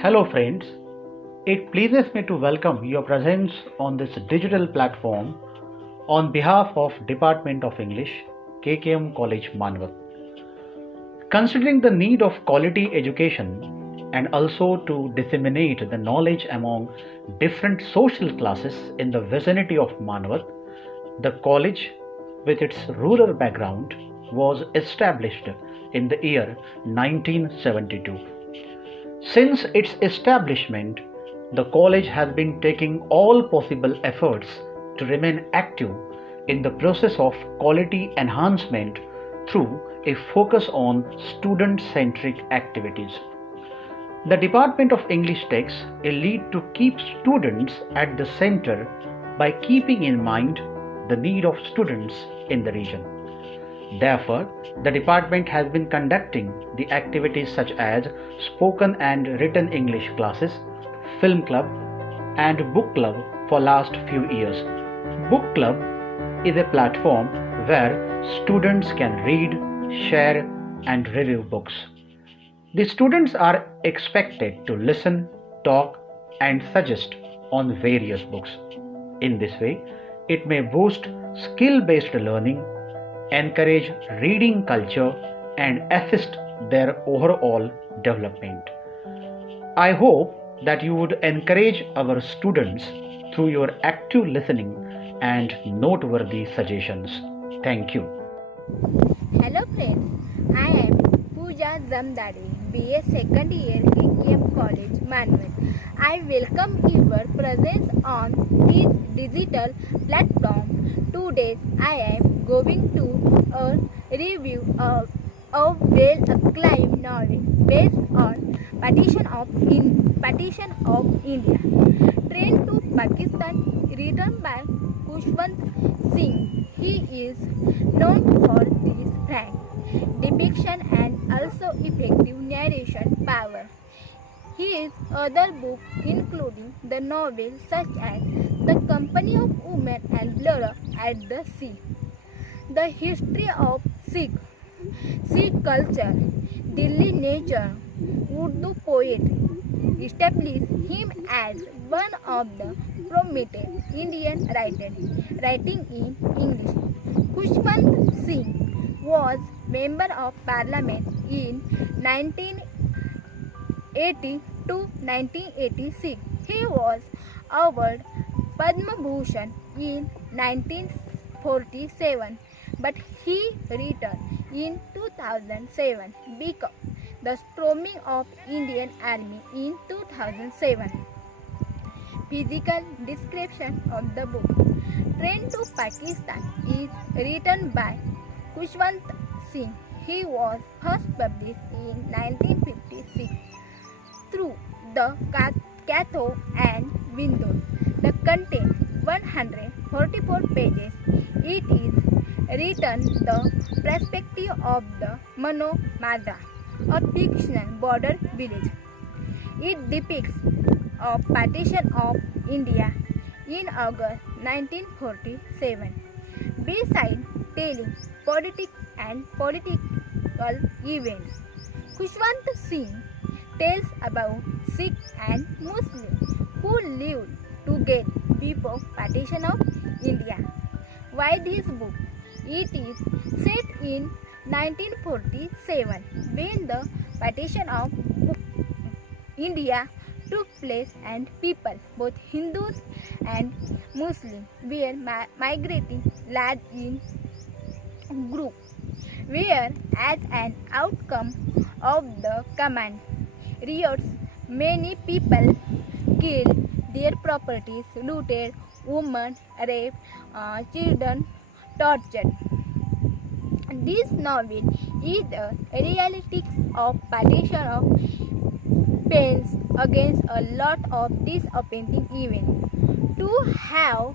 Hello, friends. It pleases me to welcome your presence on this digital platform on behalf of Department of English, KKM College, Manvat. Considering the need of quality education and also to disseminate the knowledge among different social classes in the vicinity of Manvat, the college, with its rural background, was established in the year 1972. Since its establishment, the college has been taking all possible efforts to remain active in the process of quality enhancement through a focus on student centric activities. The Department of English takes a lead to keep students at the center by keeping in mind the need of students in the region. Therefore, the department has been conducting the activities such as spoken and written English classes, film club, and book club for last few years. Book club is a platform where students can read, share, and review books. The students are expected to listen, talk, and suggest on various books. In this way, it may boost skill-based learning, encourage reading culture, and assist their overall development. I hope that you would encourage our students through your active listening and noteworthy suggestions. Thank you. Hello friends, I am Pooja Zamdare, BA second year KKM College, Manvat. I welcome your presence on this digital platform. Today I am going to review a well-acclaimed novel based on Partition of India, Train to Pakistan, written by Khushwant Singh. He is known for his frank depiction and also effective narration power. His other books, including the novels such as The Company of Women and Blood at the Sea, The History of Sikh Culture, Delhi Nature, Urdu Poet, established him as one of the prominent Indian writers writing in English. Khushwant Singh was Member of Parliament in 1980 to 1986. He was awarded Padma Bhushan in 1947, but he returned in 2007 because the storming of Indian Army in 2007. Physical description of the book. Train to Pakistan is written by Khushwant Singh. He was first published in 1956 through the Catho and Windows. The content 144 pages. It is written the perspective of the Mano Madra, a fictional border village. It depicts a partition of India in August 1947. Besides telling political events, Khushwant Singh tells about Sikh and Muslims who lived together before partition of India. Why this book? It is set in 1947 when the partition of India took place and people, both Hindus and Muslims, were migrating large in groups, where as an outcome of the command riots, many people killed, their properties looted, women raped, children tortured. This novel is a reality of partition of pains against a lot of disappointing events. To have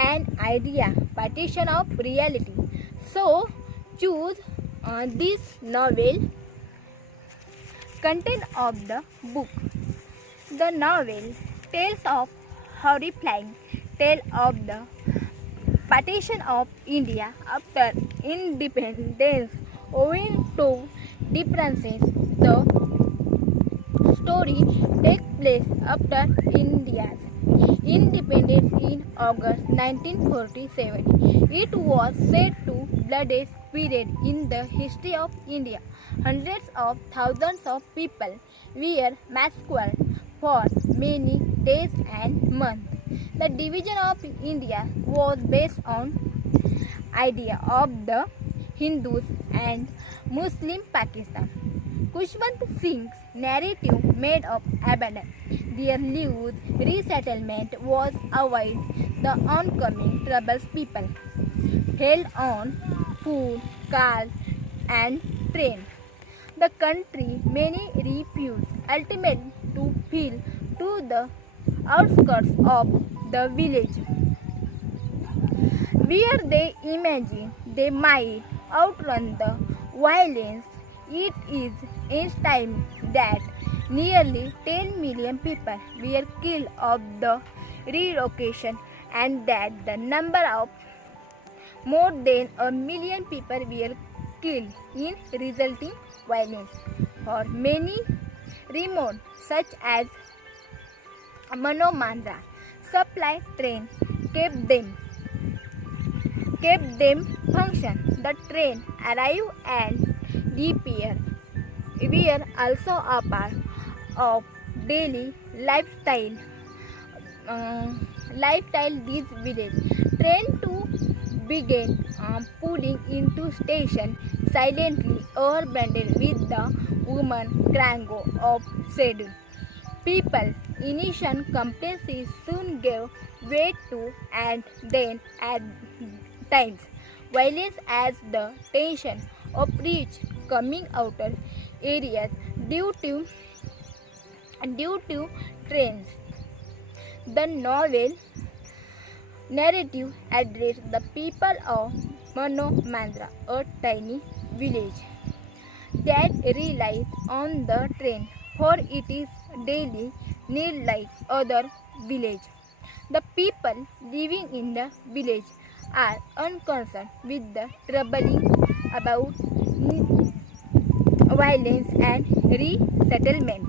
an idea partition of reality, so choose this novel. Content of the book. The novel tells of horrifying tale of the partition of India after independence. Owing to differences, the story take place after India's independence in August 1947. It was said to bloodiest period in the history of India. Hundreds of thousands of people were massacred for many days and months. The division of India was based on idea of the Hindus and Muslim Pakistan. Kushwant Singh's narrative made of abandon their lives resettlement was avoid the oncoming troubles people held on food, cars and trains. The country many refused ultimately to flee to the outskirts of the village where they imagined they might outrun the violence. It is estimated that nearly 10 million people were killed of the relocation and that the number of more than 1 million people were killed in resulting violence. For many remote such as Manomandra, supply train kept them function. The train arrived and disappeared. Were also a part of daily lifestyle. This village train to began pulling into station silently overburdened with the woman crying of schedule. People initial complaints soon gave way to and then at times violence as the tension approached coming outer areas due to trains. The novel narrative addressed the people of Manomandra, a tiny village that relies on the train for its daily need like other villages. The people living in the village are unconcerned with the troubling about violence and resettlement.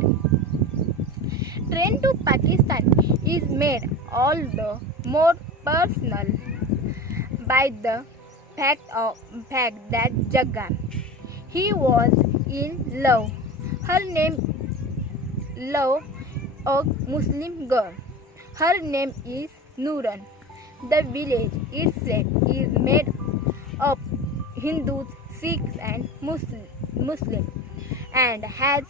Train to Pakistan is made all the more personal by the fact that Jagga, he was in love. Her name love a Muslim girl. Her name is Nuran. The village itself is made of Hindus, Sikhs and Muslims and has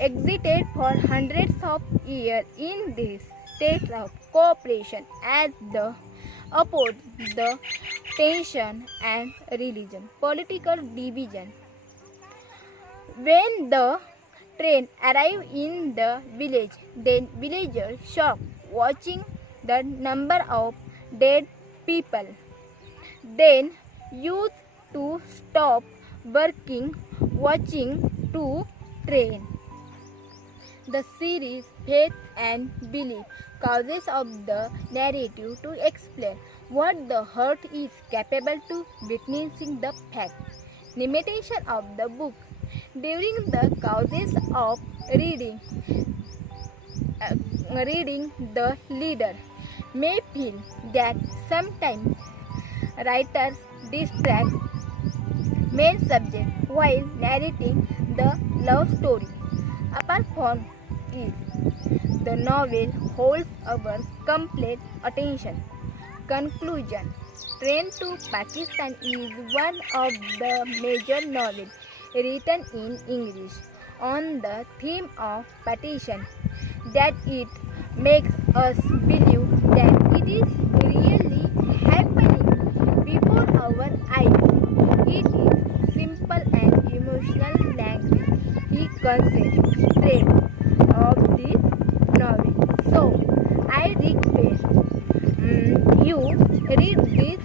existed for hundreds of years in this state of cooperation as the oppose the tension and religion, political division. When the train arrived in the village, then villagers shocked watching the number of dead people. Then used to stop working, watching to train. The series Faith and Belief causes of the narrative to explain what the heart is capable to witnessing the fact. Limitation of the book. During the causes of reading the leader may feel that sometimes writers distract main subject while narrating the love story. Apart from it, the novel holds our complete attention. Conclusion. Train to Pakistan is one of the major novels written in English on the theme of partition, that it makes us believe that it is really happening before our eyes. It is simple and emotional language. He conceived strength of this novel. So I request you read this